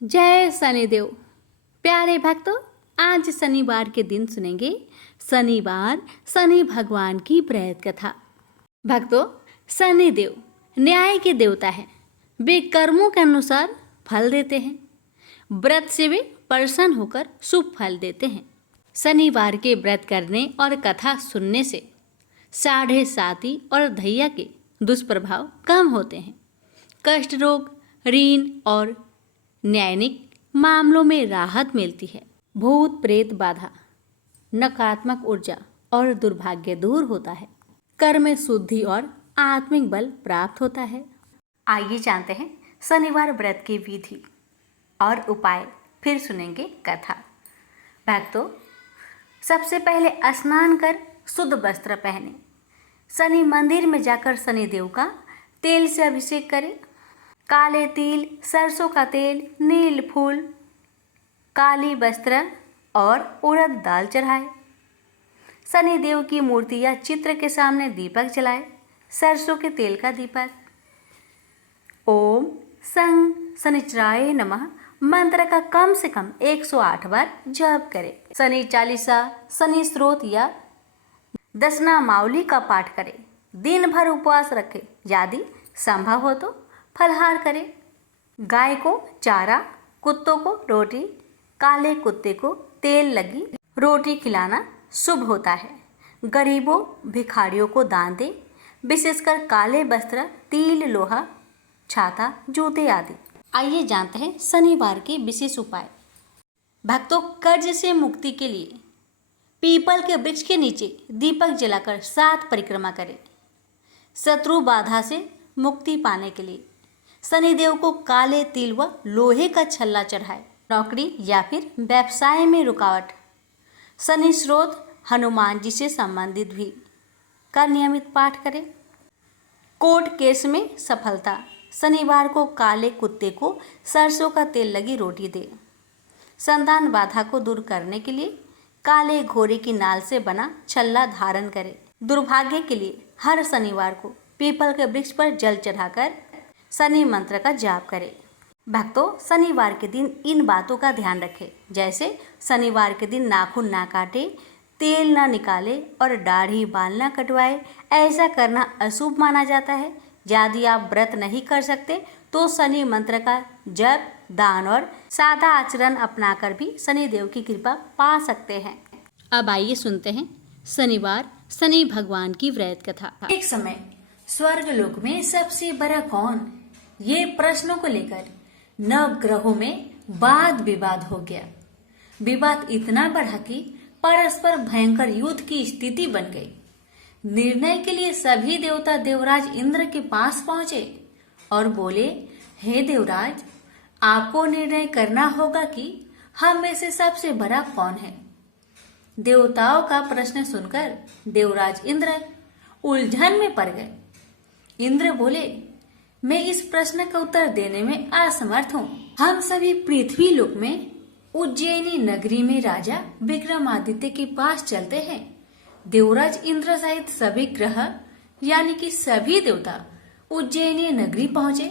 जय शनिदेव। प्यारे भक्तों, आज शनिवार के दिन सुनेंगे शनिवार शनि भगवान की प्रेत कथा। भक्तों, शनिदेव न्याय के देवता है। वे कर्मों के अनुसार फल देते हैं। व्रत से वे प्रसन्न होकर शुभ फल देते हैं। शनिवार के व्रत करने और कथा सुनने से साढ़े साती और धैया के दुष्प्रभाव कम होते हैं। कष्ट रोग, ऋण और न्यायिक मामलों में राहत मिलती है। भूत प्रेत बाधा, नकारात्मक ऊर्जा और दुर्भाग्य दूर होता है। कर्म में शुद्धि और आत्मिक बल प्राप्त होता है। आइए जानते हैं शनिवार व्रत की विधि और उपाय, फिर सुनेंगे कथा। भक्तों, सबसे पहले स्नान कर शुद्ध वस्त्र पहने। शनि मंदिर में जाकर शनिदेव का तेल से अभिषेक करें। काले तिल, सरसों का तेल, नील फूल, काली वस्त्र और उड़द दाल चढ़ाए। शनिदेव की मूर्ति या चित्र के सामने दीपक जलाए। सरसों के तेल का दीपक। ओम सं शनिचराय नमः मंत्र का कम से कम 108 बार जप करें। शनि चालीसा, शनि स्रोत या दशनामावली का पाठ करें। दिन भर उपवास रखें। यदि संभव हो तो फलाहार करें। गाय को चारा, कुत्तों को रोटी, काले कुत्ते को तेल लगी रोटी खिलाना शुभ होता है। गरीबों भिखारियों को दान दें, विशेषकर काले वस्त्र, तिल, लोहा, छाता, जूते आदि। आइए जानते हैं शनिवार के विशेष उपाय। भक्तों, कर्ज से मुक्ति के लिए पीपल के वृक्ष के नीचे दीपक जलाकर 7 परिक्रमा करें। शत्रु बाधा से मुक्ति पाने के लिए शनिदेव को काले तिल व लोहे का छल्ला चढ़ाए। नौकरी या फिर व्यवसाय में रुकावट, शनि स्रोत, हनुमान जी से संबंधित भी का नियमित पाठ करें। कोर्ट केस में सफलता, शनिवार को काले कुत्ते को सरसों का तेल लगी रोटी दे। संतान बाधा को दूर करने के लिए काले घोड़े की नाल से बना छल्ला धारण करें। दुर्भाग्य के लिए हर शनिवार को पीपल के वृक्ष पर जल चढ़ाकर शनि मंत्र का जाप करें। भक्तों, शनिवार के दिन इन बातों का ध्यान रखें, जैसे शनिवार के दिन नाखून ना काटे, तेल ना निकाले और दाढ़ी बाल ना कटवाए। ऐसा करना अशुभ माना जाता है। यदि आप व्रत नहीं कर सकते तो शनि मंत्र का जप, दान और सादा आचरण अपनाकर भी शनिदेव की कृपा पा सकते हैं। अब आइए सुनते हैं शनिवार शनि भगवान की व्रत कथा। एक समय स्वर्गलोक में सबसे बड़ा कौन, ये प्रश्नों को लेकर नव ग्रहों में वाद विवाद हो गया। विवाद इतना बढ़ा कि परस्पर भयंकर युद्ध की स्थिति बन गई। निर्णय के लिए सभी देवता देवराज इंद्र के पास पहुंचे और बोले, हे देवराज, आपको निर्णय करना होगा कि हम में से सबसे बड़ा कौन है। देवताओं का प्रश्न सुनकर देवराज इंद्र उलझन में पड़ गए। इंद्र बोले, मैं इस प्रश्न का उत्तर देने में असमर्थ हूँ। हम सभी पृथ्वी लोक में उज्जैनी नगरी में राजा विक्रमादित्य के पास चलते हैं। देवराज इंद्र सहित सभी ग्रह यानी कि सभी देवता उज्जैनी नगरी पहुँचे।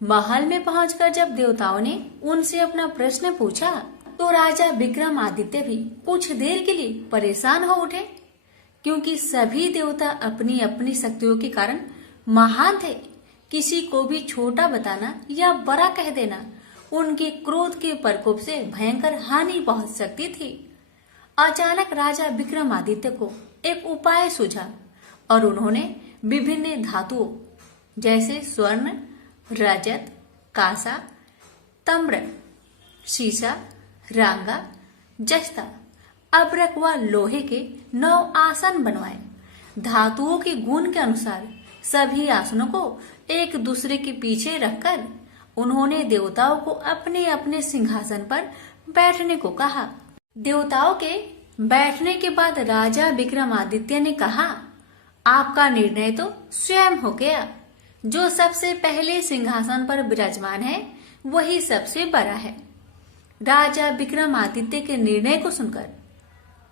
महल में पहुंचकर जब देवताओं ने उनसे अपना प्रश्न पूछा तो राजा विक्रमादित्य भी कुछ देर के लिए परेशान हो उठे, क्योंकि सभी देवता अपनी अपनी शक्तियों के कारण महान थे। किसी को भी छोटा बताना या बड़ा कह देना उनके क्रोध के प्रकोप से भयंकर हानि पहुंच सकती थी। अचानक राजा विक्रमादित्य को एक उपाय सूझा और उन्होंने विभिन्न धातुओं जैसे स्वर्ण, रजत, कांसा, ताम्र, शीशा, रांगा, जस्ता, अब्रक व लोहे के 9 आसन बनवाए। धातुओं के गुण के अनुसार सभी आसनों को एक दूसरे के पीछे रखकर उन्होंने देवताओं को अपने अपने सिंहासन पर बैठने को कहा। देवताओं के बैठने के बाद राजा विक्रमादित्य ने कहा, आपका निर्णय तो स्वयं हो गया। जो सबसे पहले सिंहासन पर विराजमान है वही सबसे बड़ा है। राजा विक्रमादित्य के निर्णय को सुनकर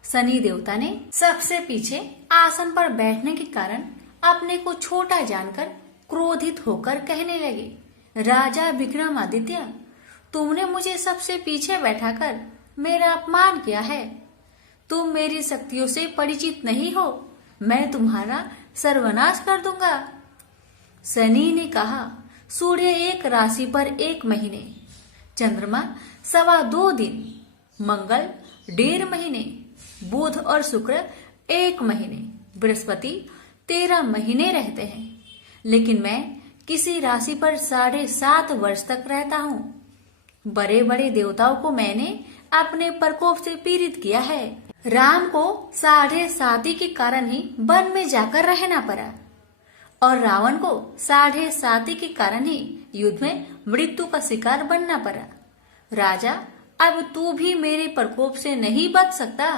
शनि देवता ने सबसे पीछे आसन पर बैठने के कारण अपने को छोटा जानकर क्रोधित होकर कहने लगे, राजा विक्रमादित्य, तुमने मुझे सबसे पीछे बैठाकर मेरा अपमान किया है। तुम मेरी शक्तियों से परिचित नहीं हो, मैं तुम्हारा सर्वनाश कर दूंगा। शनि ने कहा, सूर्य एक राशि पर 1 महीने, चंद्रमा 2.25 दिन, मंगल 1.5 महीने, बुध और शुक्र 1 महीने, बृहस्पति 13 महीने रहते हैं, लेकिन मैं किसी राशि पर 7.5 वर्ष तक रहता हूँ। बड़े बड़े देवताओं को मैंने अपने प्रकोप से पीड़ित किया है। राम को 7.5 के कारण ही वन में जाकर रहना पड़ा और रावण को 7.5 के कारण ही युद्ध में मृत्यु का शिकार बनना पड़ा। राजा, अब तू भी मेरे प्रकोप से नहीं बच सकता।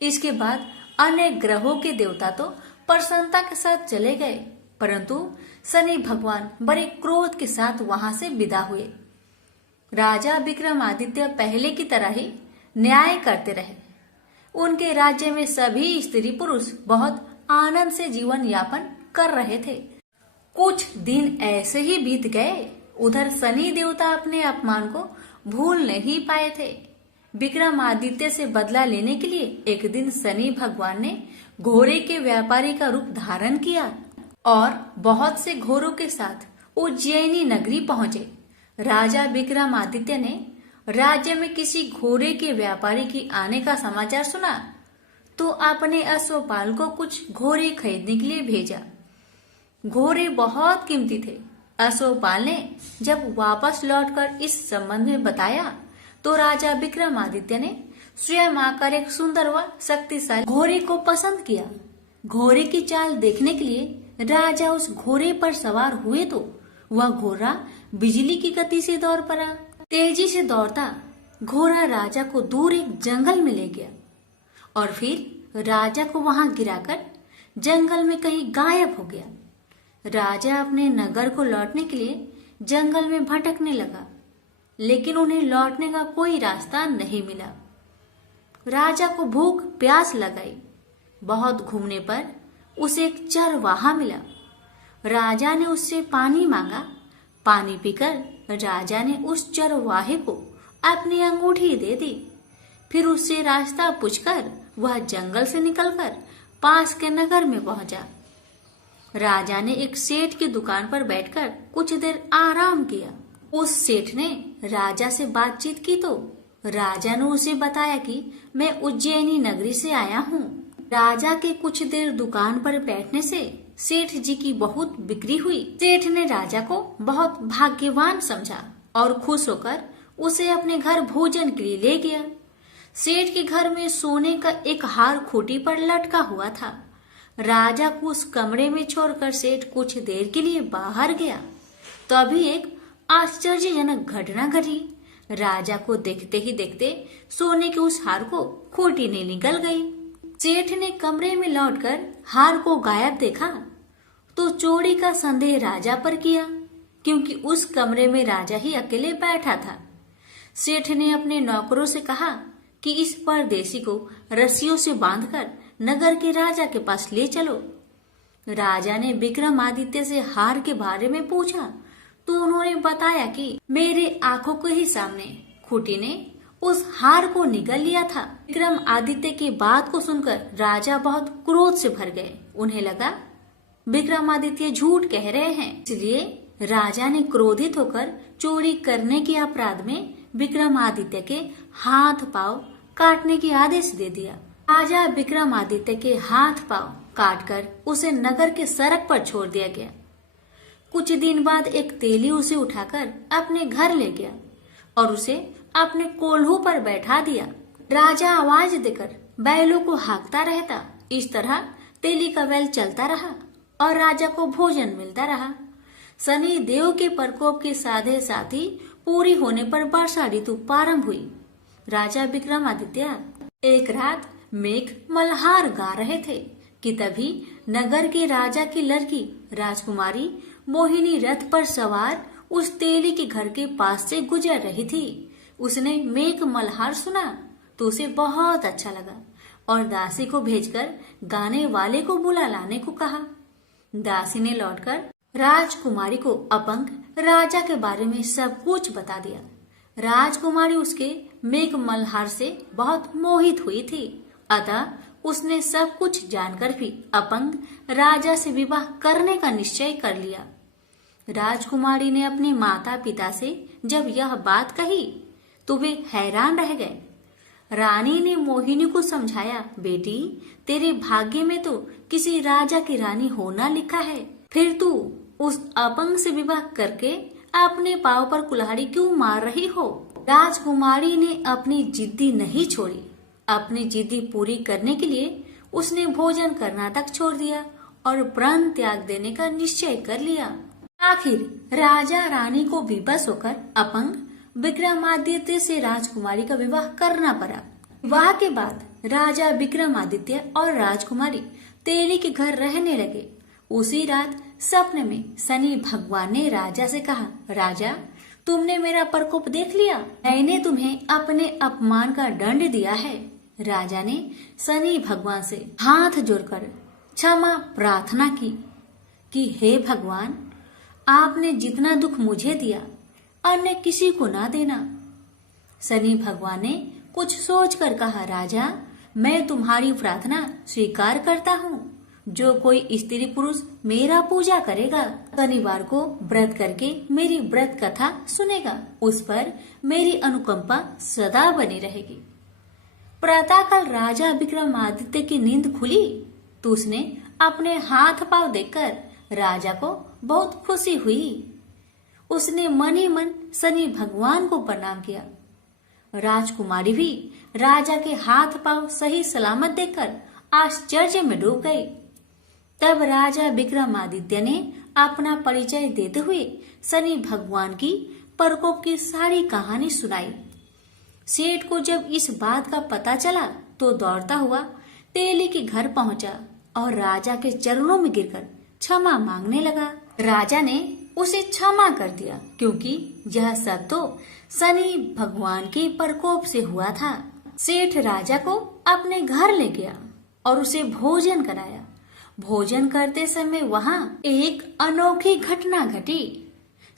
इसके बाद अन्य ग्रहों के देवता तो प्रसन्नता के साथ चले गए, परंतु शनि भगवान बड़े क्रोध के साथ वहां से विदा हुए। राजा विक्रमादित्य पहले की तरह ही न्याय करते रहे। उनके राज्य में सभी स्त्री पुरुष बहुत आनंद से जीवन यापन कर रहे थे। कुछ दिन ऐसे ही बीत गए। उधर शनि देवता अपने अपमान को भूल नहीं पाए थे। विक्रमादित्य से बदला लेने के लिए एक दिन शनि भगवान ने घोड़े के व्यापारी का रूप धारण किया और बहुत से घोड़ों के साथ उज्जैनी नगरी पहुंचे। राजा विक्रमादित्य ने राज्य में किसी घोड़े के व्यापारी की आने का समाचार सुना तो अपने अश्वपाल को कुछ घोड़े खरीदने के लिए भेजा। घोड़े बहुत कीमती थे। अश्वपाल ने जब वापस लौटकर इस संबंध में बताया तो राजा विक्रमादित्य ने स्वयं आकर एक सुंदर व शक्तिशाली घोड़े को पसंद किया। घोड़े की चाल देखने के लिए राजा उस घोड़े पर सवार हुए तो वह घोड़ा बिजली की गति से दौड़ पड़ा। तेजी से दौड़ता घोड़ा राजा को दूर एक जंगल में ले गया और फिर राजा को वहां गिराकर जंगल में कहीं गायब हो गया। राजा अपने नगर को लौटने के लिए जंगल में भटकने लगा, लेकिन उन्हें लौटने का कोई रास्ता नहीं मिला। राजा को भूख प्यास लगाई। बहुत घूमने पर उसे एक चरवाहा मिला। राजा ने उससे पानी मांगा। पानी पीकर राजा ने उस चरवाहे को अपनी अंगूठी दे दी। फिर उससे रास्ता पूछकर वह जंगल से निकलकर पास के नगर में पहुंचा। राजा ने एक सेठ की दुकान पर बैठकर कुछ देर आराम किया। उस सेठ ने राजा से बातचीत की तो राजा ने उसे बताया कि मैं उज्जैनी नगरी से आया हूँ। राजा के कुछ देर दुकान पर बैठने से सेठ जी की बहुत बिक्री हुई। सेठ ने राजा को बहुत भाग्यवान समझा और खुश होकर उसे अपने घर भोजन के लिए ले गया। सेठ के घर में सोने का एक हार खूंटी पर लटका हुआ था। राजा को उस कमरे में छोड़कर सेठ कुछ देर के लिए बाहर गया। तभी एक आश्चर्यजनक घटना घटी। राजा को देखते ही देखते सोने के उस हार को खूंटी ने निकल गई। सेठ ने कमरे में लौटकर हार को गायब देखा तो चोरी का संदेह राजा पर किया, क्योंकि उस कमरे में राजा ही अकेले बैठा था। सेठ ने अपने नौकरों से कहा कि इस परदेसी को रस्सियों से बांधकर नगर के राजा के पास ले चलो। राजा ने विक्रमादित्य से हार के बारे में पूछा तो उन्होंने बताया कि मेरे आंखों के ही सामने खूंटी ने उस हार को निगल लिया था। विक्रमादित्य की बात को सुनकर राजा बहुत क्रोध से भर गए। उन्हें लगा विक्रमादित्य झूठ कह रहे हैं, इसलिए राजा ने क्रोधित होकर चोरी करने के अपराध में विक्रमादित्य के हाथ पांव काटने की आदेश दे दिया। राजा विक्रमादित्य के हाथ पांव काटकर उसे नगर के सड़क पर छोड़ दिया गया। कुछ दिन बाद एक तेली उसे उठाकर अपने घर ले गया और उसे अपने कोल्हू पर बैठा दिया। राजा आवाज देकर बैलों को हाँकता रहता। इस तरह तेली का बैल चलता रहा और राजा को भोजन मिलता रहा। शनि देव के प्रकोप के साधे साथी पूरी होने पर वर्षा ऋतु प्रारंभ हुई। राजा विक्रमादित्य एक रात मेघ मल्हार गा रहे थे कि तभी नगर के राजा की लड़की राजकुमारी मोहिनी रथ पर सवार उस तेली के घर के पास से गुजर रही थी। उसने मेघ मल्हार सुना तो उसे बहुत अच्छा लगा और दासी को भेजकर गाने वाले को बुला लाने को कहा। दासी ने लौटकर राजकुमारी को अपंग राजा के बारे में सब कुछ बता दिया। राजकुमारी उसके मेघ मल्हार से बहुत मोहित हुई थी, अतः उसने सब कुछ जानकर भी अपंग राजा से विवाह करने का निश्चय कर लिया। राजकुमारी ने अपने माता पिता से जब यह बात कही तो वे हैरान रह गए। रानी ने मोहिनी को समझाया, बेटी तेरे भाग्य में तो किसी राजा की रानी होना लिखा है, फिर तू उस अपंग से विवाह करके अपने पांव पर कुल्हाड़ी क्यों मार रही हो। राजकुमारी ने अपनी जिद्दी नहीं छोड़ी। अपनी जिद्दी पूरी करने के लिए उसने भोजन करना तक छोड़ दिया और प्राण त्याग देने का निश्चय कर लिया। आखिर राजा रानी को विवश होकर अपंग विक्रमादित्य से राजकुमारी का विवाह करना पड़ा। विवाह के बाद राजा विक्रमादित्य और राजकुमारी तेली के घर रहने लगे। उसी रात सपने में शनि भगवान ने राजा से कहा, राजा तुमने मेरा प्रकोप देख लिया, मैंने तुम्हें अपने अपमान का दंड दिया है। राजा ने शनि भगवान से हाथ जोड़कर क्षमा प्रार्थना की कि हे भगवान, आपने जितना दुख मुझे दिया अन्य किसी को ना देना। शनि भगवान ने कुछ सोचकर कहा, राजा मैं तुम्हारी प्रार्थना स्वीकार करता हूँ। जो कोई स्त्री पुरुष मेरा पूजा करेगा, शनिवार को व्रत करके मेरी व्रत कथा सुनेगा, उस पर मेरी अनुकंपा सदा बनी रहेगी। प्रातःकाल राजा विक्रमादित्य की नींद खुली तो उसने अपने हाथ पांव देखकर राजा को बहुत खुशी हुई। उसने मन ही मन शनि भगवान को प्रणाम किया। राजकुमारी भी राजा के हाथ पांव सही सलामत देखकर आश्चर्य में डूब गई। तब राजा विक्रमादित्य ने अपना परिचय देते हुए शनि भगवान की प्रकोप की सारी कहानी सुनाई। सेठ को जब इस बात का पता चला तो दौड़ता हुआ तेली के घर पहुंचा और राजा के चरणों में गिरकर क्षमा मांगने लगा। राजा ने उसे क्षमा कर दिया क्योंकि यह सब तो शनि भगवान के प्रकोप से हुआ था। सेठ राजा को अपने घर ले गया और उसे भोजन कराया। भोजन करते समय वहां एक अनोखी घटना घटी।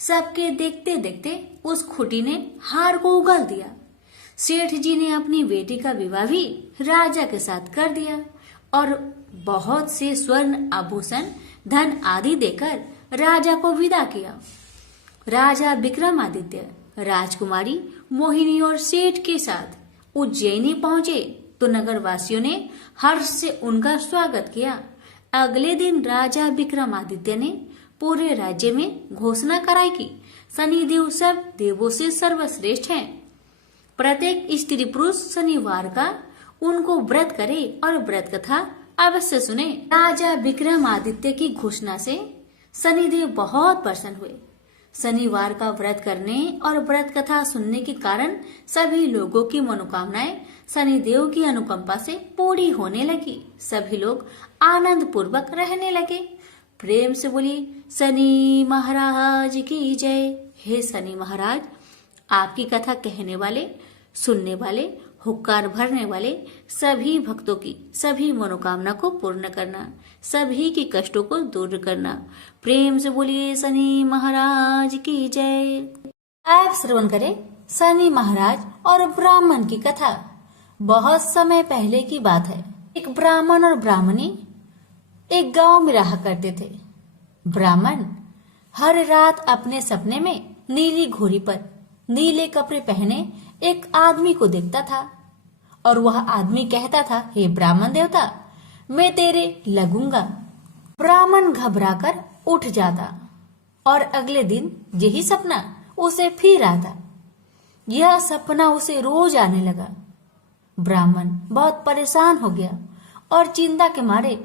सबके देखते देखते उस खुटी ने हार को उगल दिया। सेठ जी ने अपनी बेटी का विवाह भी राजा के साथ कर दिया और बहुत से स्वर्ण आभूषण धन आदि देकर राजा को विदा किया। राजा विक्रमादित्य राजकुमारी मोहिनी और सेठ के साथ उज्जैनी पहुंचे तो नगर वासियों ने हर्ष से उनका स्वागत किया। अगले दिन राजा विक्रमादित्य ने पूरे राज्य में घोषणा कराई कि शनिदेव सब देवों से सर्वश्रेष्ठ हैं। प्रत्येक स्त्री पुरुष शनिवार का उनको व्रत करे और व्रत कथा अवश्य सुने। राजा विक्रमादित्य की घोषणा से शनिदेव बहुत प्रसन्न हुए। शनिवार का व्रत करने और व्रत कथा सुनने के कारण सभी लोगों की मनोकामनाएं शनिदेव की अनुकंपा से पूरी होने लगी। सभी लोग आनंद पूर्वक रहने लगे। प्रेम से बोलिए शनि महाराज की जय। हे शनि महाराज, आपकी कथा कहने वाले, सुनने वाले, हुक्कार भरने वाले सभी भक्तों की सभी मनोकामना को पूर्ण करना, सभी की कष्टों को दूर करना। प्रेम से बोलिए शनि महाराज की जय। आप श्रवण करें शनि महाराज और ब्राह्मण की कथा। बहुत समय पहले की बात है। एक ब्राह्मण और ब्राह्मणी एक गांव में रहा करते थे। ब्राह्मण हर रात अपने सपने में नीली घोड़ी पर नीले कपड़े पहने एक आदमी को देखता था और वह आदमी कहता था, हे ब्राह्मण देवता, मैं तेरे लगूंगा। ब्राह्मण घबराकर उठ जाता और अगले दिन यही सपना उसे फिर आता। यह सपना उसे रोज आने लगा। ब्राह्मण बहुत परेशान हो गया और चिंता के मारे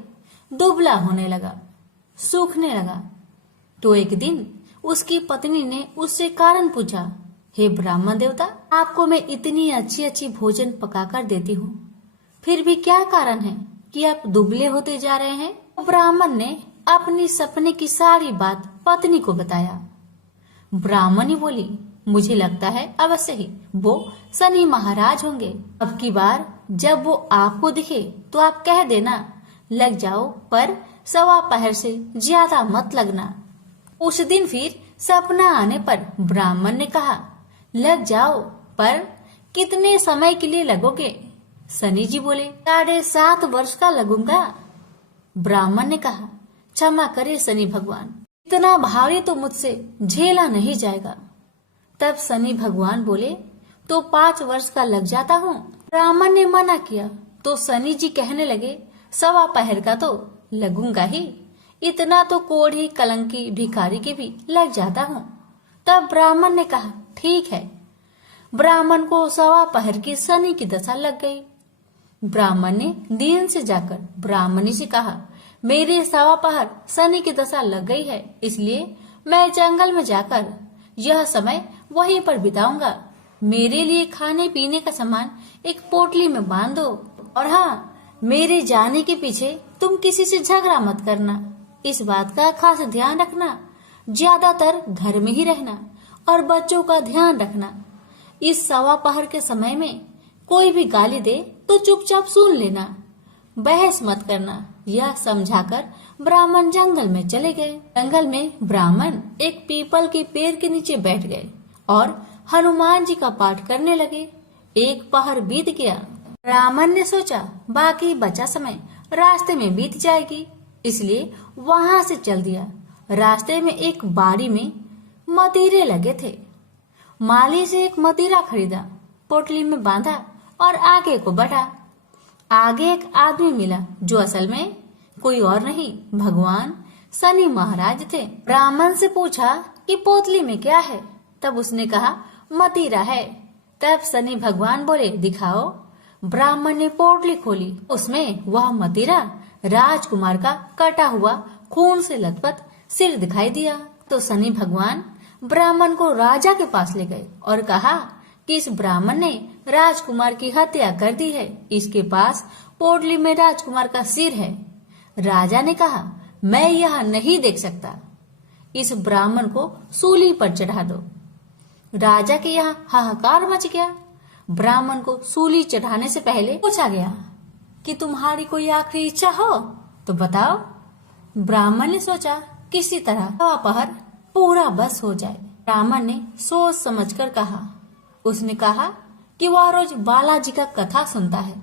दुबला होने लगा, सूखने लगा। तो एक दिन उसकी पत्नी ने उससे कारण पूछा, हे ब्राह्मण देवता, आपको मैं इतनी अच्छी अच्छी भोजन पकाकर देती हूँ, फिर भी क्या कारण है कि आप दुबले होते जा रहे हैं? तो ब्राह्मण ने अपनी सपने की सारी बात पत्नी को बताया। ब्राह्मणी बोली, मुझे लगता है अवश्य ही वो शनि महाराज होंगे। अब की बार जब वो आपको दिखे तो आप कह देना, लग जाओ, पर 1:15 से ज्यादा मत लगना। उस दिन फिर सपना आने पर ब्राह्मण ने कहा, लग जाओ, पर कितने समय के लिए लगोगे? शनि जी बोले, 7.5 वर्ष का लगूंगा। ब्राह्मण ने कहा, क्षमा करे शनि भगवान, इतना भारी तो मुझसे झेला नहीं जाएगा। तब शनि भगवान बोले, तो 5 वर्ष का लग जाता हूँ। ब्राह्मण ने मना किया तो शनि जी कहने लगे, 1.25 पहर का तो लगूंगा ही, इतना तो कोढ़ी कलंकी भिखारी के भी लग जाता हूँ। तब ब्राह्मण ने कहा, ठीक है। ब्राह्मण को 1.25 पहर की शनि की दशा लग गई। ब्राह्मण ने दीन से जाकर ब्राह्मणी से कहा, मेरे 1.25 पहर शनि की दशा लग गई है, इसलिए मैं जंगल में जाकर यह समय वहीं पर बिताऊंगा। मेरे लिए खाने पीने का सामान एक पोटली में बांध दो, और हाँ, मेरे जाने के पीछे तुम किसी से झगड़ा मत करना। इस बात का खास ध्यान रखना, ज्यादातर घर में ही रहना और बच्चों का ध्यान रखना। इस 1.25 पहर के समय में कोई भी गाली दे तो चुपचाप सुन लेना, बहस मत करना। यह समझाकर ब्राह्मण जंगल में चले गए। जंगल में ब्राह्मण एक पीपल के पेड़ के नीचे बैठ गए और हनुमान जी का पाठ करने लगे। 1 पहर बीत गया। ब्राह्मण ने सोचा बाकी बचा समय रास्ते में बीत जाएगी, इसलिए वहां से चल दिया। रास्ते में एक बाड़ी में मदिरे लगे थे। माली से एक मदिरा खरीदा, पोटली में बांधा और आगे को बढ़ा। आगे एक आदमी मिला जो असल में कोई और नहीं, भगवान शनि महाराज थे। ब्राह्मण से पूछा कि पोतली में क्या है? तब उसने कहा, मदिरा है। तब शनि भगवान बोले, दिखाओ। ब्राह्मण ने पोटली खोली, उसमें वह मदिरा राजकुमार का कटा हुआ खून से लथपथ सिर दिखाई दिया। तो शनि भगवान ब्राह्मण को राजा के पास ले गए और कहा कि इस ब्राह्मण ने राजकुमार की हत्या कर दी है, इसके पास पोटली में राजकुमार का सिर है। राजा ने कहा, मैं यह नहीं देख सकता, इस ब्राह्मण को सूली पर चढ़ा दो। राजा के यहाँ हाहाकार मच गया। ब्राह्मण को सूली चढ़ाने से पहले पूछा गया कि तुम्हारी कोई आखिरी इच्छा हो तो बताओ। ब्राह्मण ने सोचा किसी तरह 1.25 पहर पूरा बस हो जाए। ब्राह्मण ने सोच समझकर कहा। उसने कहा कि वह रोज बालाजी का कथा सुनता है,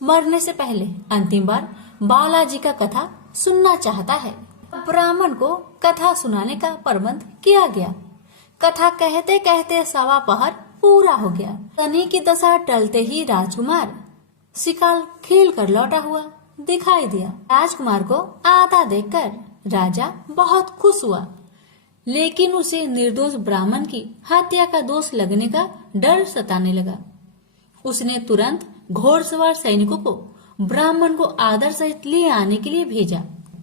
मरने से पहले अंतिम बार बालाजी का कथा सुनना चाहता है। ब्राह्मण को कथा सुनाने का प्रबंध किया गया। कथा कहते कहते 1.25 पहर पूरा हो गया। शनि की दशा टलते ही राजकुमार शिकार खेल कर लौटा हुआ दिखाई दिया। राजकुमार को आता देखकर राजा बहुत खुश हुआ, लेकिन उसे निर्दोष ब्राह्मण की हत्या का दोष लगने का डर सताने लगा। उसने तुरंत घोड़सवार सैनिकों को ब्राह्मण को आदर सहित ले आने के लिए भेजा।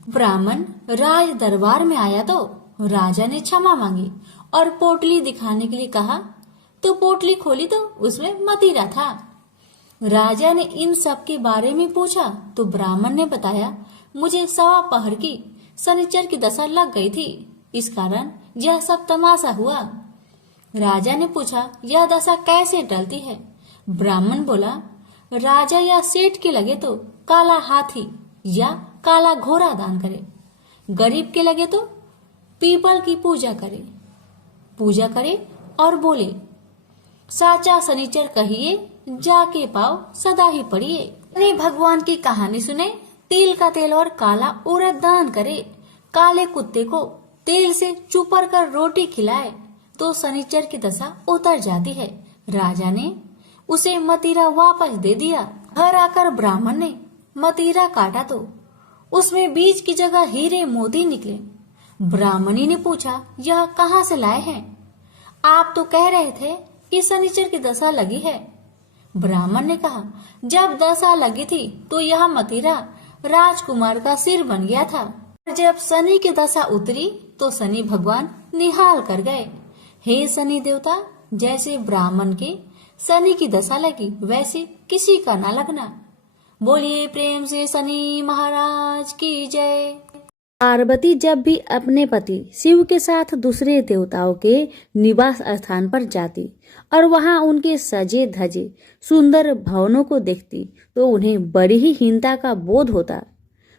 ब्राह्मण राज दरबार में आया तो राजा ने क्षमा मांगी और पोटली दिखाने के लिए कहा, तो पोटली खोली तो उसमें मदिरा था। राजा ने इन सब के बारे में पूछा तो ब्राह्मण ने बताया, मुझे 1.25 पहर की शनिचर की दशा लग गई थी, इस कारण यह सब तमाशा हुआ। राजा ने पूछा, यह दशा कैसे टलती है? ब्राह्मण बोला, राजा या सेठ के लगे तो काला हाथी या काला घोड़ा दान करे, गरीब के लगे तो पीपल की पूजा करे और बोले, साचा शनिचर कहिए, जाके पाओ सदा ही पढ़िए। शनि भगवान की कहानी सुने, तिल का तेल और काला उड़द दान करे, काले कुत्ते को तेल से चुपर कर रोटी खिलाए तो शनिचर की दशा उतर जाती है। राजा ने उसे मदिरा वापस दे दिया। घर आकर ब्राह्मण ने मदिरा काटा तो उसमें बीज की जगह हीरे मोती निकले। ब्राह्मणी ने पूछा, यह कहाँ से लाए हैं? आप तो कह रहे थे कि शनिचर की दशा लगी है। ब्राह्मण ने कहा, जब दशा लगी थी तो यह मदिरा राजकुमार का सिर बन गया था। जब शनि की दशा उतरी तो शनि भगवान निहाल कर गए। हे शनि देवता, जैसे ब्राह्मण के शनि की दशा लगी वैसे किसी का ना लगना। बोलिए प्रेम से शनि महाराज की जय। पार्वती जब भी अपने पति शिव के साथ दूसरे देवताओं के निवास स्थान पर जाती और वहां उनके सजे धजे सुंदर भवनों को देखती तो उन्हें बड़ी ही हीनता का बोध होता।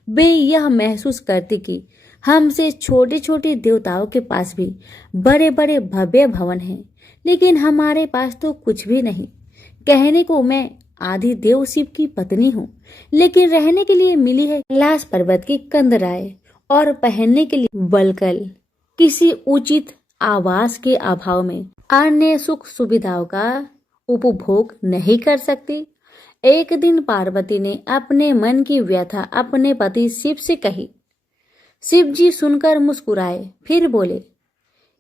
वे यह महसूस करती कि हमसे छोटे छोटे देवताओं के पास भी बड़े बड़े भव्य भवन हैं, लेकिन हमारे पास तो कुछ भी नहीं। कहने को मैं आदि देव शिव की पत्नी हूँ, लेकिन रहने के लिए मिली है कैलाश पर्वत की कंदराएं और पहनने के लिए वल्कल। किसी उचित आवास के अभाव में अन्य सुख सुविधाओं का उपभोग नहीं कर सकती। एक दिन पार्वती ने अपने मन की व्यथा अपने पति शिव से कही। शिव जी सुनकर मुस्कुराए, फिर बोले,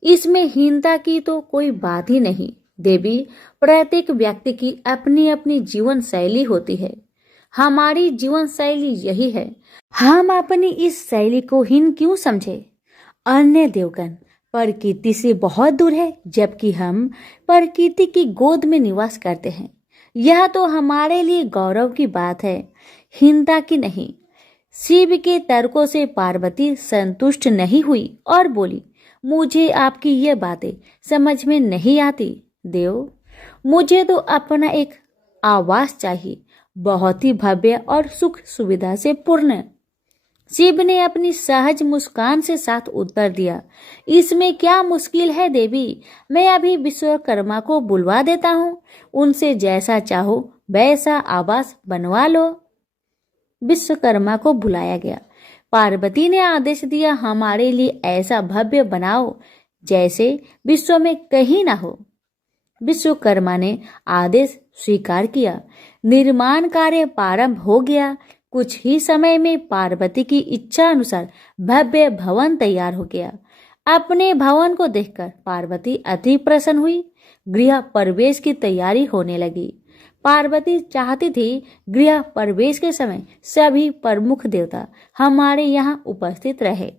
इसमें हीनता की तो कोई बात ही नहीं देवी। प्रत्येक व्यक्ति की अपनी अपनी जीवन शैली होती है। हमारी जीवन शैली यही है, हम अपनी इस शैली को हीन क्यों समझे? अन्य देवगण प्रकृति से बहुत दूर है, जबकि हम प्रकृति की गोद में निवास करते हैं। यह तो हमारे लिए गौरव की बात है, हीनता की नहीं। शिव के तर्कों से पार्वती संतुष्ट नहीं हुई और बोली, मुझे आपकी ये बातें समझ में नहीं आती देव। मुझे तो अपना एक आवास चाहिए, बहुत ही भव्य और सुख सुविधा से पूर्ण। शिव ने अपनी सहज मुस्कान से साथ उत्तर दिया, इसमें क्या मुश्किल है देवी, मैं अभी विश्वकर्मा को बुलवा देता हूँ, उनसे जैसा चाहो वैसा आवास बनवा लो। विश्वकर्मा को बुलाया गया। पार्वती ने आदेश दिया, हमारे लिए ऐसा भव्य बनाओ जैसे विश्व में कहीं ना हो। विश्वकर्मा ने आदेश स्वीकार किया। निर्माण कार्य प्रारंभ हो गया। कुछ ही समय में पार्वती की इच्छा अनुसार भव्य भवन तैयार हो गया। अपने भवन को देखकर पार्वती अति प्रसन्न हुई। गृह प्रवेश की तैयारी होने लगी। पार्वती चाहती थी गृह प्रवेश के समय सभी प्रमुख देवता हमारे यहाँ उपस्थित रहे।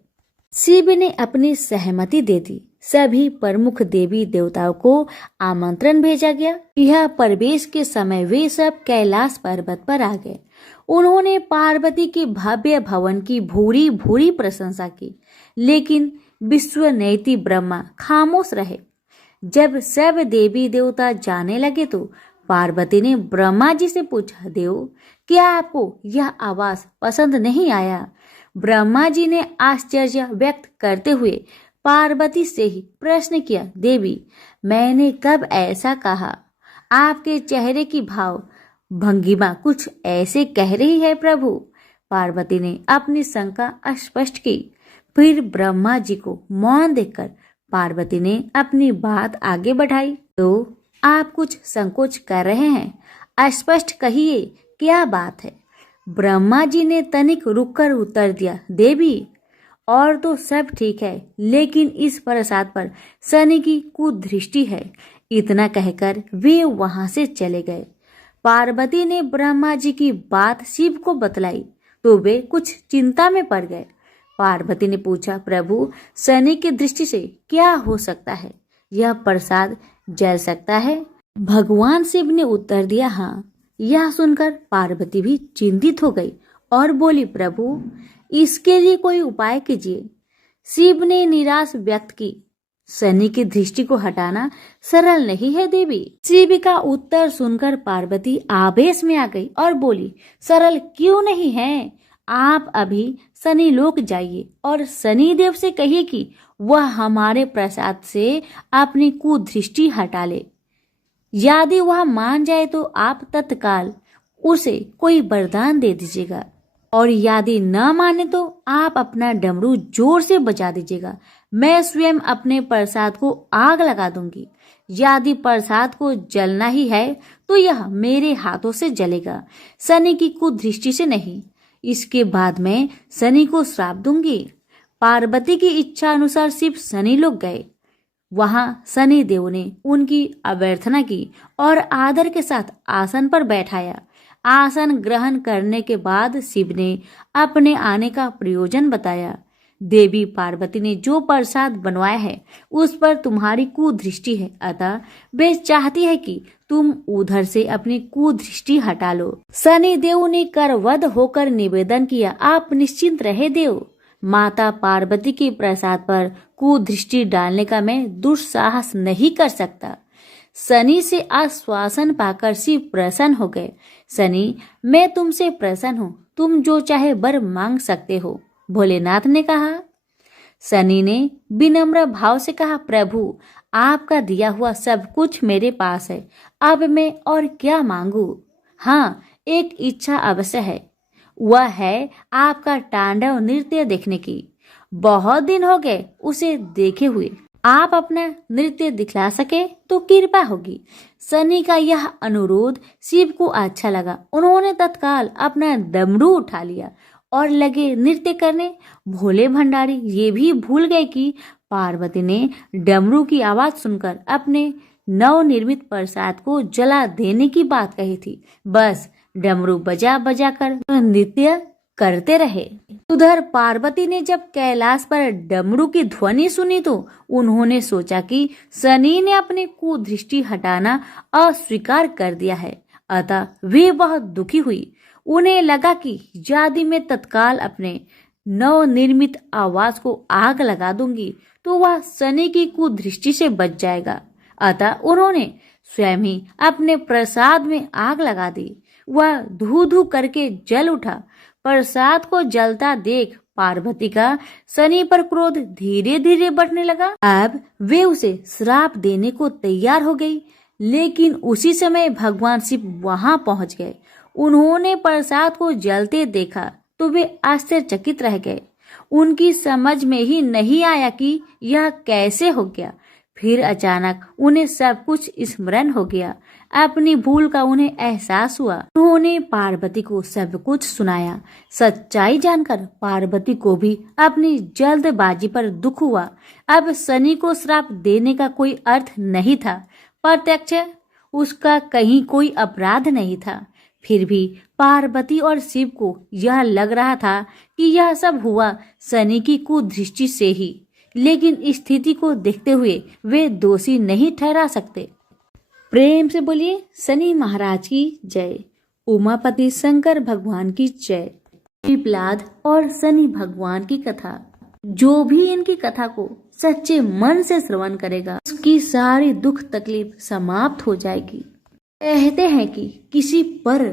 शिव ने अपनी सहमति दे दी। सभी प्रमुख देवी देवताओं को आमंत्रण भेजा गया। यह प्रवेश के समय वे सब कैलाश पर्वत पर आ गए। उन्होंने पार्वती के भव्य भवन की भूरी भूरी प्रशंसा की, लेकिन विश्वनेत्री ब्रह्मा खामोश रहे। जब सब देवी देवता जाने लगे तो पार्वती ने ब्रह्मा जी से पूछा, देव क्या आपको यह आवास पसंद नहीं आया? ब्रह्मा जी ने आश्चर्य व्यक्त करते हुए पार्वती से ही प्रश्न किया, देवी मैंने कब ऐसा कहा? आपके चेहरे की भाव भंगिमा कुछ ऐसे कह रही है प्रभु। पार्वती ने अपनी शंका स्पष्ट की। फिर ब्रह्मा जी को मौन देखकर पार्वती ने अपनी बात आगे बढ़ाई। तो आप कुछ संकोच कर रहे हैं, स्पष्ट कहिए क्या बात है? ब्रह्मा जी ने तनिक रुककर उत्तर दिया, देवी और तो सब ठीक है, लेकिन इस प्रसाद पर शनि की कुदृष्टि है। इतना कहकर वे वहां से चले गए। पार्वती ने ब्रह्मा जी की बात शिव को बतलाई तो वे कुछ चिंता में पड़ गए। पार्वती ने पूछा, प्रभु शनि की दृष्टि से क्या हो सकता है? यह प्रसाद जल सकता है? भगवान शिव ने उत्तर दिया, हाँ। यह सुनकर पार्वती भी चिंतित हो गई और बोली, प्रभु इसके लिए कोई उपाय कीजिए। शिव ने निराश व्यक्त की, शनि की दृष्टि को हटाना सरल नहीं है देवी। शिव का उत्तर सुनकर पार्वती आवेश में आ गई और बोली, सरल क्यों नहीं है? आप अभी शनि लोक जाइए और शनि देव से कहिए कि वह हमारे प्रसाद से अपनी कुदृष्टि हटा ले। यदि वह मान जाए तो आप तत्काल उसे कोई वरदान दे दीजिएगा, और यदि न माने तो आप अपना डमरू जोर से बजा दीजिएगा। मैं स्वयं अपने प्रसाद को आग लगा दूंगी। यदि प्रसाद को जलना ही है तो यह मेरे हाथों से जलेगा, शनि की कुदृष्टि से नहीं। इसके बाद मैं शनि को श्राप दूंगी। पार्वती की इच्छा अनुसार शिव शनि लोक गए। वहां शनि देव ने उनकी अभ्यर्थना की और आदर के साथ आसन पर बैठाया। आसन ग्रहण करने के बाद शिव ने अपने आने का प्रयोजन बताया। देवी पार्वती ने जो प्रसाद बनवाया है उस पर तुम्हारी कुदृष्टि है, अतः वे चाहती है कि तुम उधर से अपनी कुदृष्टि हटा लो। शनि देव ने करवध होकर निवेदन किया, आप निश्चिंत रहे देव। माता पार्वती के प्रसाद पर कुदृष्टि डालने का मैं दुस्साहस नहीं कर सकता। शनि से आश्वासन पाकर शिव प्रसन्न हो गए। शनि मैं तुमसे प्रसन्न हूँ, तुम जो चाहे वर मांग सकते हो, भोलेनाथ ने कहा। शनि ने विनम्र भाव से कहा, प्रभु आपका दिया हुआ सब कुछ मेरे पास है, अब मैं और क्या मांगू? हाँ, एक इच्छा अवश्य है, वह है आपका तांडव नृत्य देखने की। बहुत दिन हो गए उसे देखे हुए, आप अपना नृत्य दिखला सके तो कृपा होगी। सनी का यह अनुरोध शिव को अच्छा लगा। उन्होंने तत्काल अपना डमरू उठा लिया और लगे नृत्य करने। भोले भंडारी ये भी भूल गए कि पार्वती ने डमरू की आवाज सुनकर अपने नवनिर्मित प्रसाद को जला देने की बात कही थी। बस डमरू बजा बजा कर नृत्य करते रहे। उधर पार्वती ने जब कैलाश पर डमरू की ध्वनि सुनी तो उन्होंने सोचा कि सनी ने अपने कुदृष्टि हटाना अस्वीकार कर दिया है, अतः वे बहुत दुखी हुई। उन्हें लगा कि यदि मैं तत्काल अपने नवनिर्मित आवाज को आग लगा दूंगी तो वह सनी की कुदृष्टि से बच जाएगा। अतः उन्होंने स्वयं ही अपने प्रसाद में आग लगा दी। वह धू धू करके जल उठा। प्रसाद को जलता देख पार्वती का सनी पर क्रोध धीरे धीरे बढ़ने लगा। अब वे उसे श्राप देने को तैयार हो गई, लेकिन उसी समय भगवान शिव वहां पहुंच गए। उन्होंने प्रसाद को जलते देखा तो वे आश्चर्यचकित रह गए। उनकी समझ में ही नहीं आया कि यह कैसे हो गया। फिर अचानक उन्हें सब कुछ स्मरण हो गया। अपनी भूल का उन्हें एहसास हुआ। उन्होंने पार्वती को सब कुछ सुनाया। सच्चाई जानकर पार्वती को भी अपनी जल्दबाजी पर दुख हुआ। अब सनी को श्राप देने का कोई अर्थ नहीं था। प्रत्यक्ष उसका कहीं कोई अपराध नहीं था। फिर भी पार्वती और शिव को यह लग रहा था कि यह सब हुआ सनी की कुदृष्टि से ही, लेकिन स्थिति को देखते हुए वे दोषी नहीं ठहरा सकते। प्रेम से बोलिए शनि महाराज की जय। उमापति शंकर भगवान की जय। पिपलाद और शनि भगवान की कथा, जो भी इनकी कथा को सच्चे मन से श्रवण करेगा उसकी सारी दुख तकलीफ समाप्त हो जाएगी। कहते हैं कि किसी पर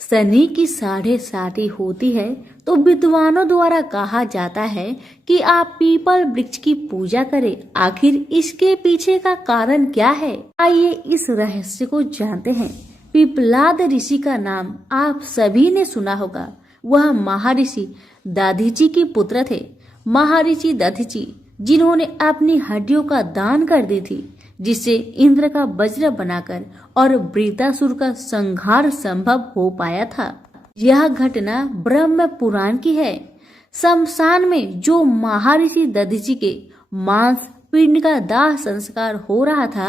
शनि की 6.5 होती है तो विद्वानों द्वारा कहा जाता है कि आप पीपल वृक्ष की पूजा करें। आखिर इसके पीछे का कारण क्या है? आइए इस रहस्य को जानते हैं। पिपलाद ऋषि का नाम आप सभी ने सुना होगा। वह महर्षि दधीचि की पुत्र थे। महर्षि दधीचि जिन्होंने अपनी हड्डियों का दान कर दी थी, जिससे इंद्र का वज्र बनाकर और वृतासुर का संहार संभव हो पाया था। यह घटना ब्रह्म पुराण की है। शमशान में जो महर्षि दधीचि के मांस पिंड का दाह संस्कार हो रहा था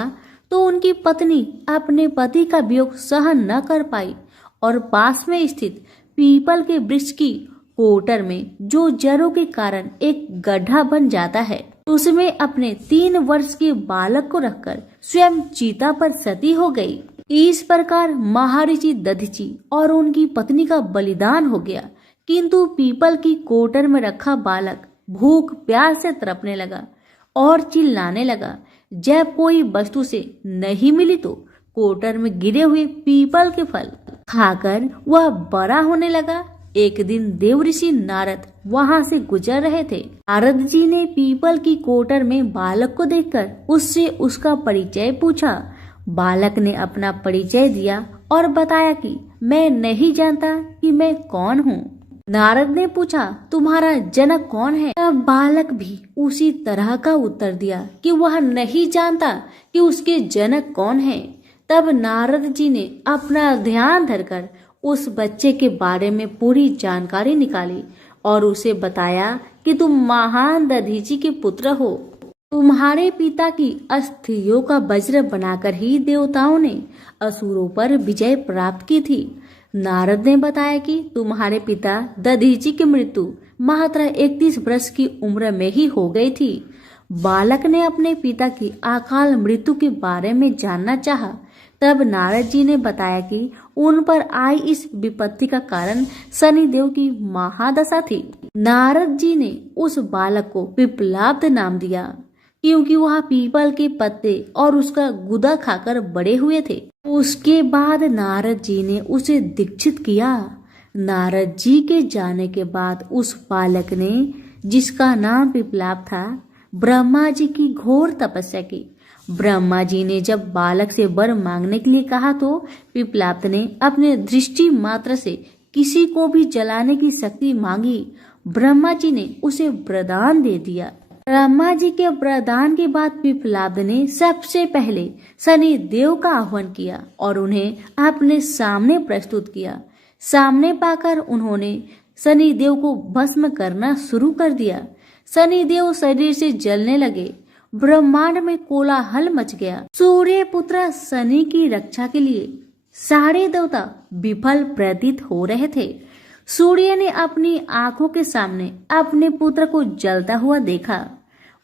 तो उनकी पत्नी अपने पति का वियोग सहन न कर पाई और पास में स्थित पीपल के वृक्ष की कोटर में जो जड़ों के कारण एक गड्ढा बन जाता है, उसमें अपने 3 वर्ष के बालक को रखकर स्वयं चीता पर सती हो गई। इस प्रकार महर्षि दधीचि और उनकी पत्नी का बलिदान हो गया। किंतु पीपल की कोटर में रखा बालक भूख प्यास से तड़पने लगा और चिल्लाने लगा। जब कोई वस्तु से नहीं मिली तो कोटर में गिरे हुए पीपल के फल खाकर वह बड़ा होने लगा। एक दिन देवऋषि नारद वहां से गुजर रहे थे। नारद जी ने पीपल की कोटर में बालक को देखकर उससे उसका परिचय पूछा। बालक ने अपना परिचय दिया और बताया कि मैं नहीं जानता कि मैं कौन हूँ। नारद ने पूछा, तुम्हारा जनक कौन है? तब बालक भी उसी तरह का उत्तर दिया कि वह नहीं जानता कि उसके जनक कौन है। तब नारद जी ने अपना ध्यान धरकर उस बच्चे के बारे में पूरी जानकारी निकाली और उसे बताया कि तुम महान दधीचि के पुत्र हो। तुम्हारे पिता की अस्थियों का वज्र बनाकर ही देवताओं ने असुरों पर विजय प्राप्त की थी। नारद ने बताया कि तुम्हारे पिता दधीचि की मृत्यु मात्र 31 वर्ष की उम्र में ही हो गई थी। बालक ने अपने पिता की अकाल मृत्यु के बारे में जानना चाहा। तब नारद जी ने बताया कि उन पर आई इस विपत्ति का कारण शनिदेव की महादशा थी। नारद जी ने उस बालक को पिपलाद नाम दिया क्योंकि वह पीपल के पत्ते और उसका गुदा खाकर बड़े हुए थे। उसके बाद नारद जी ने उसे दीक्षित किया। नारद जी के जाने के बाद उस बालक ने, जिसका नाम पिपलाद था, ब्रह्मा जी की घोर तपस्या की। ब्रह्मा जी ने जब बालक से वर मांगने के लिए कहा तो पिप्पलाद ने अपने दृष्टि मात्र से किसी को भी जलाने की शक्ति मांगी। ब्रह्मा जी ने उसे वरदान दे दिया। ब्रह्मा जी के वरदान के बाद पिप्पलाद ने सबसे पहले शनि देव का आह्वान किया और उन्हें अपने सामने प्रस्तुत किया। सामने पाकर उन्होंने शनि देव को भस्म करना शुरू कर दिया। शनि देव शरीर से जलने लगे। ब्रह्मांड में कोलाहल मच गया। सूर्य पुत्र शनि की रक्षा के लिए सारे देवता विफल प्रतीत हो रहे थे। सूर्य ने अपनी आंखों के सामने अपने पुत्र को जलता हुआ देखा।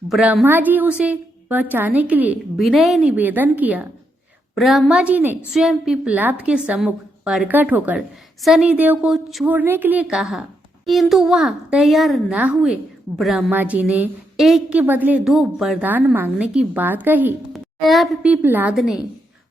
ब्रह्मा जी उसे बचाने के लिए विनय निवेदन किया। ब्रह्मा जी ने स्वयं पिप्पलाद के सम्मुख प्रकट होकर शनि देव को छोड़ने के लिए कहा, किंतु वह तैयार न हुए। ब्रह्मा जी ने एक के बदले 2 वरदान मांगने की बात कही। तब पिप्पलाद ने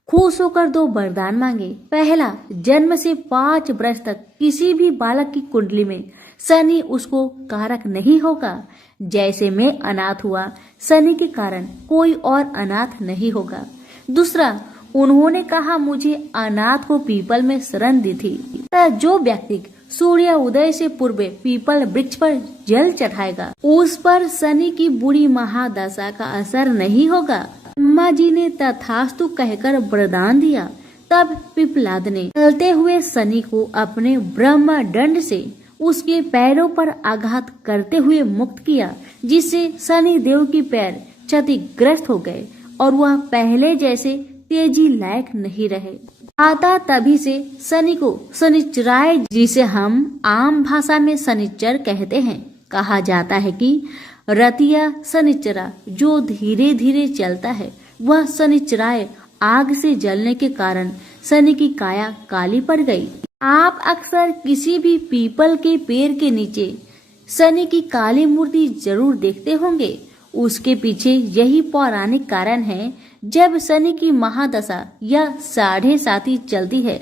खुश होकर 2 वरदान मांगे। पहला, जन्म से 5 वर्ष तक किसी भी बालक की कुंडली में शनि उसको कारक नहीं होगा। जैसे मैं अनाथ हुआ, शनि के कारण कोई और अनाथ नहीं होगा। दूसरा, उन्होंने कहा मुझे अनाथ को पीपल में शरण दी थी। जो व्यक्ति सूर्य उदय से पूर्व पीपल वृक्ष पर जल चढ़ाएगा उस पर शनि की बुरी महादशा का असर नहीं होगा। ब्रह्मा जी ने तथास्तु कहकर वरदान दिया। तब पिप्पलाद ने चलते हुए शनि को अपने ब्रह्म दंड से उसके पैरों पर आघात करते हुए मुक्त किया, जिससे शनि देव की पैर क्षतिग्रस्त हो गए और वह पहले जैसे तेजी लायक नहीं रहे। आता तभी से शनि को शनिचराय, जिसे हम आम भाषा में शनिचर कहते हैं, कहा जाता है कि रतिया शनिचरा जो धीरे धीरे चलता है वह शनिचराय आग से जलने के कारण शनि की काया काली पड़ गई। आप अक्सर किसी भी पीपल के पेड़ के नीचे शनि की काली मूर्ति जरूर देखते होंगे। उसके पीछे यही पौराणिक कारण है। जब शनि की महादशा या 7.5 चलती है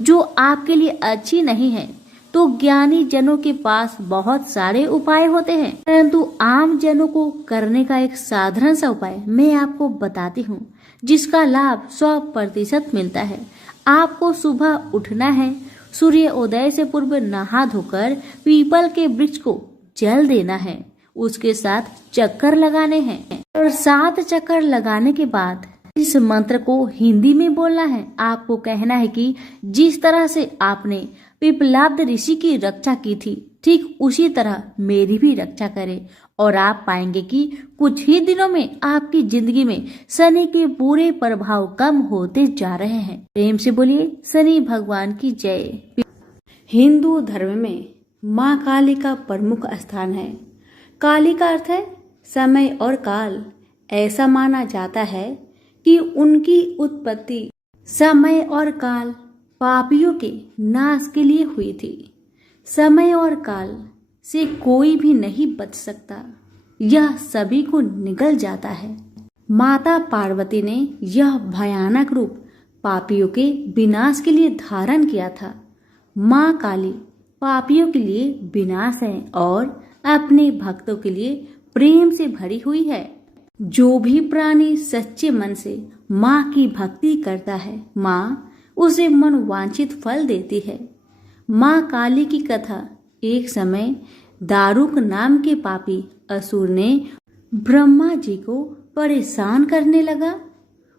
जो आपके लिए अच्छी नहीं है, तो ज्ञानी जनों के पास बहुत सारे उपाय होते हैं, परंतु आम जनों को करने का एक साधारण सा उपाय मैं आपको बताती हूँ, जिसका लाभ 100% मिलता है। आपको सुबह उठना है, सूर्य उदय से पूर्व नहा धोकर पीपल के वृक्ष को जल देना है, उसके साथ चक्कर लगाने हैं और 7 चक्कर लगाने के बाद इस मंत्र को हिंदी में बोलना है। आपको कहना है कि जिस तरह से आपने पिप्पलाद ऋषि की रक्षा की थी, ठीक उसी तरह मेरी भी रक्षा करें, और आप पाएंगे कि कुछ ही दिनों में आपकी जिंदगी में शनि के बुरे प्रभाव कम होते जा रहे हैं। प्रेम से बोलिए शनि भगवान की जय। हिंदू धर्म में माँ काली का प्रमुख स्थान है। काली का अर्थ है समय और काल। ऐसा माना जाता है कि उनकी उत्पत्ति समय और काल पापियों के नाश के लिए हुई थी। समय और काल से कोई भी नहीं बच सकता, यह सभी को निगल जाता है। माता पार्वती ने यह भयानक रूप पापियों के विनाश के लिए धारण किया था। माँ काली पापियों के लिए विनाश है और अपने भक्तों के लिए प्रेम से भरी हुई है। जो भी प्राणी सच्चे मन से माँ की भक्ति करता है, माँ उसे मनोवांछित फल देती है। माँ काली की कथा। एक समय दारुक नाम के पापी असुर ने ब्रह्मा जी को परेशान करने लगा।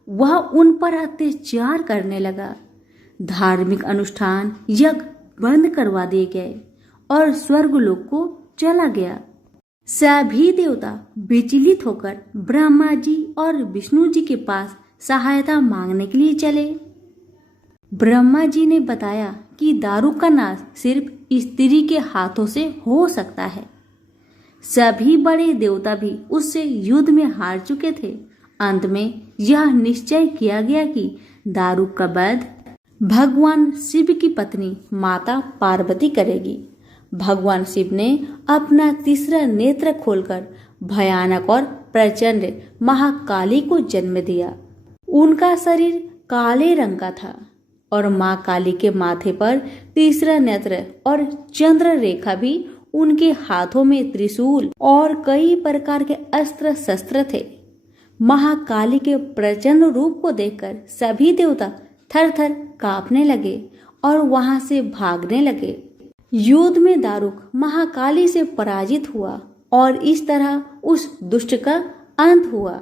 वह उन पर अत्याचार करने लगा। धार्मिक अनुष्ठान यज्ञ बंद करवा दिए गए और स्वर्गलोक को चला गया। सभी देवता विचलित होकर ब्रह्मा जी और विष्णु जी के पास सहायता मांगने के लिए चले। ब्रह्मा जी ने बताया कि दारुक का नाश सिर्फ स्त्री के हाथों से हो सकता है। सभी बड़े देवता भी उससे युद्ध में हार चुके थे। अंत में यह निश्चय किया गया कि दारुक का वध भगवान शिव की पत्नी माता पार्वती करेगी। भगवान शिव ने अपना तीसरा नेत्र खोलकर भयानक और प्रचंड महाकाली को जन्म दिया। उनका शरीर काले रंग का था और माँ काली के माथे पर तीसरा नेत्र और चंद्र रेखा भी, उनके हाथों में त्रिशूल और कई प्रकार के अस्त्र शस्त्र थे। महाकाली के प्रचंड रूप को देखकर सभी देवता थर थर कांपने लगे और वहां से भागने लगे। युद्ध में दारुक महाकाली से पराजित हुआ और इस तरह उस दुष्ट का अंत हुआ।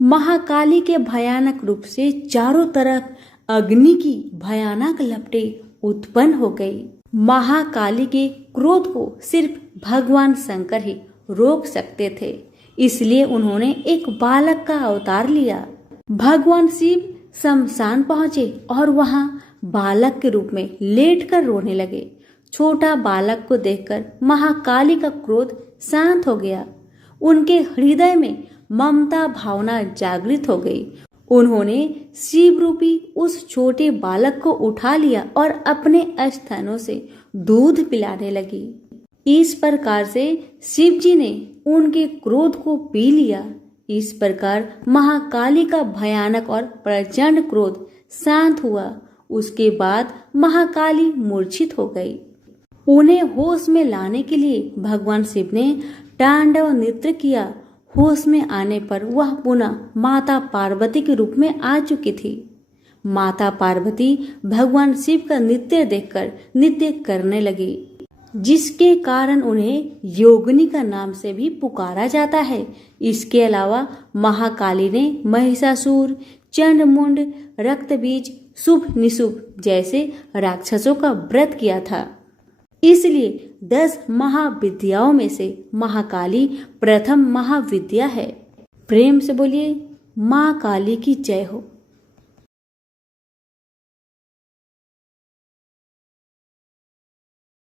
महाकाली के भयानक रूप से चारों तरफ अग्नि की भयानक लपटें उत्पन्न हो गई। महाकाली के क्रोध को सिर्फ भगवान शंकर ही रोक सकते थे, इसलिए उन्होंने एक बालक का अवतार लिया। भगवान शिव शमशान पहुंचे और वहां बालक के रूप में लेटकर रोने लगे। छोटा बालक को देखकर महाकाली का क्रोध शांत हो गया। उनके हृदय में ममता भावना जागृत हो गई। उन्होंने शिव रूपी उस छोटे बालक को उठा लिया और अपने स्तनों से दूध पिलाने लगी। इस प्रकार से शिव जी ने उनके क्रोध को पी लिया। इस प्रकार महाकाली का भयानक और प्रचंड क्रोध शांत हुआ। उसके बाद महाकाली मूर्छित हो गई। उन्हें होश में लाने के लिए भगवान शिव ने तांडव नृत्य किया। होश में आने पर वह पुनः माता पार्वती के रूप में आ चुकी थी। माता पार्वती भगवान शिव का नृत्य देखकर नृत्य करने लगी, जिसके कारण उन्हें योगिनी का नाम से भी पुकारा जाता है। इसके अलावा महाकाली ने महिषासुर, चंडमुंड, रक्तबीज, शुभ निशुभ जैसे राक्षसों का व्रत किया था। इसलिए 10 महाविद्याओं में से महाकाली प्रथम महाविद्या है। प्रेम से बोलिए माँ काली की जय हो।